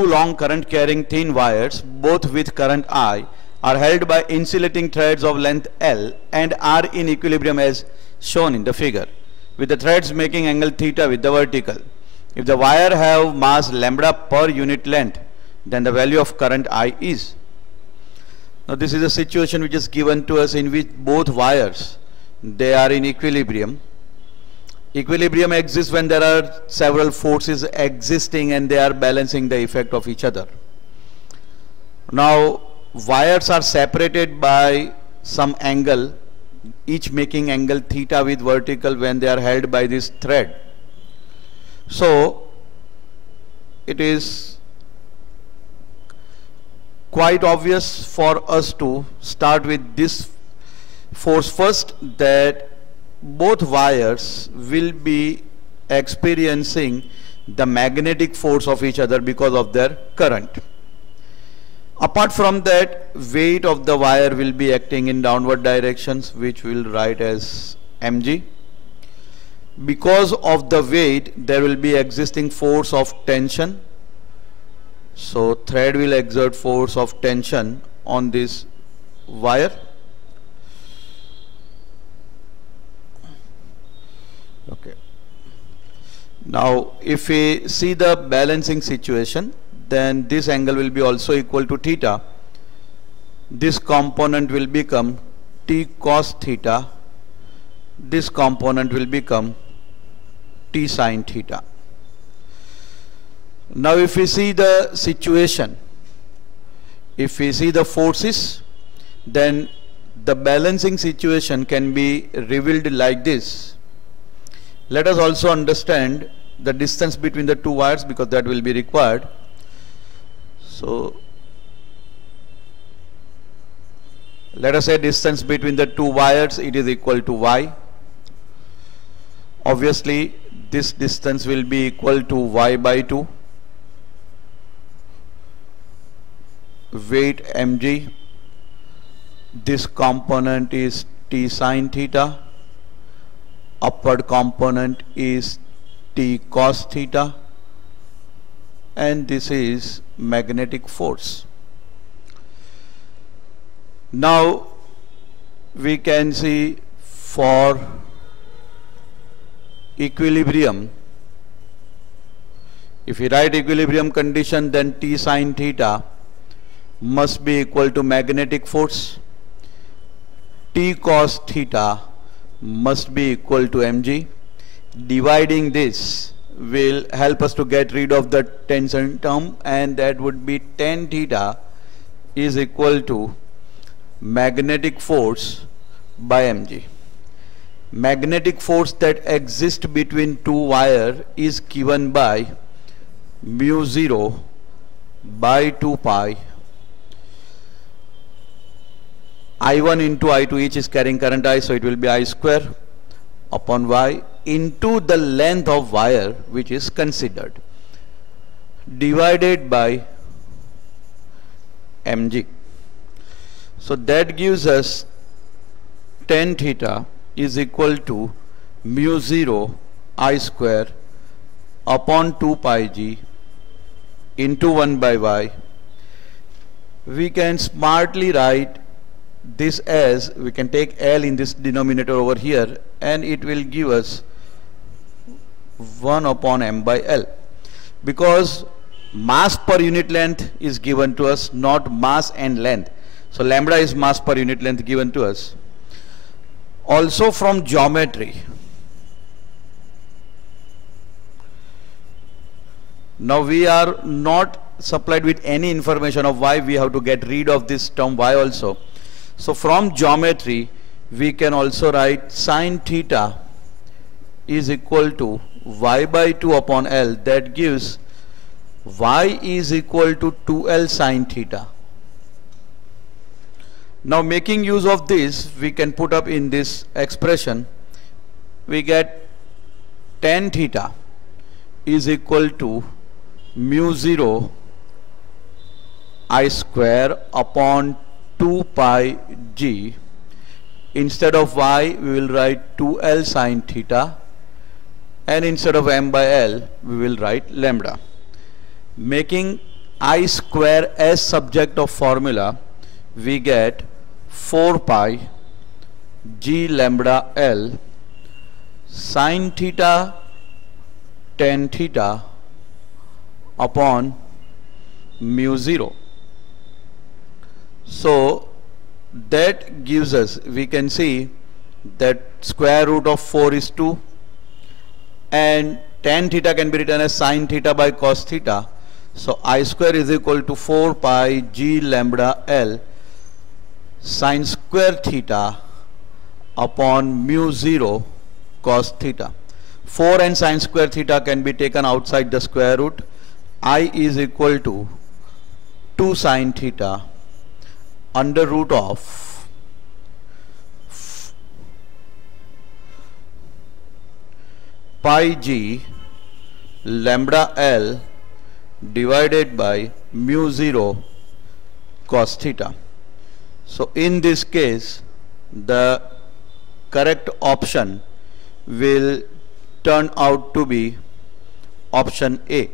two long current carrying thin wires, both with current I, are held by insulating threads of length L and are in equilibrium as shown in the figure, with the threads making angle theta with the vertical. If the wire have mass lambda per unit length, then the value of current I is. Now this is a situation which is given to us in which both wires, they are in equilibrium. Equilibrium exists when there are several forces existing and they are balancing the effect of each other. Now wires are separated by some angle, each making angle theta with vertical when they are held by this thread. So it is quite obvious for us to start with this force first, that both wires will be experiencing the magnetic force of each other because of their current. Apart from that, weight of the wire will be acting in downward directions, which we'll write as mg. Because of the weight, there will be existing force of tension. So thread will exert force of tension on this wire. Okay. Now if we see the balancing situation, then this angle will be also equal to theta. This component will become t cos theta. This component will become t sin theta. Now if we see the situation, if we see the forces, then the balancing situation can be revealed like this. Let us also understand the distance between the two wires, because that will be required. So let us say distance between the two wires, it is equal to y. Obviously this distance will be equal to y by 2. Weight mg. This component is t sin theta. Upward component is t cos theta, and this is magnetic force. Now we can see for equilibrium, if we write equilibrium condition, then t sin theta must be equal to magnetic force. T cos theta must be equal to mg. Dividing this will help us to get rid of the tension term, and that would be tan theta is equal to magnetic force by mg. Magnetic force that exists between two wires is given by mu 0 by 2 pi I1 into I2, each is carrying current I, so it will be I square upon y into the length of wire which is considered, divided by mg. So that gives us tan theta is equal to mu 0 I square upon 2 pi g into 1 by y. We can smartly write this as, we can take L in this denominator over here, and it will give us 1 upon m by L, because mass per unit length is given to us, not mass and length. So lambda is mass per unit length given to us. Also from geometry, now we are not supplied with any information of y, we have to get rid of this term y also. So from geometry we can also write sin theta is equal to y by 2 upon L. That gives y is equal to 2L sin theta. Now making use of this, we can put up in this expression, we get tan theta is equal to mu 0 I square upon 2 pi g. Instead of y we will write 2L sin theta, and instead of m by L we will write lambda. Making I square as subject of formula, we get 4 pi g lambda L sin theta tan theta upon mu 0. So that gives us, we can see that square root of 4 is 2 and tan theta can be written as sin theta by cos theta. So I square is equal to 4 pi g lambda L sin square theta upon mu 0 cos theta. 4 and sin square theta can be taken outside the square root. I is equal to 2 sin theta under root of pi g lambda L divided by mu 0 cos theta. So in this case the correct option will turn out to be option A.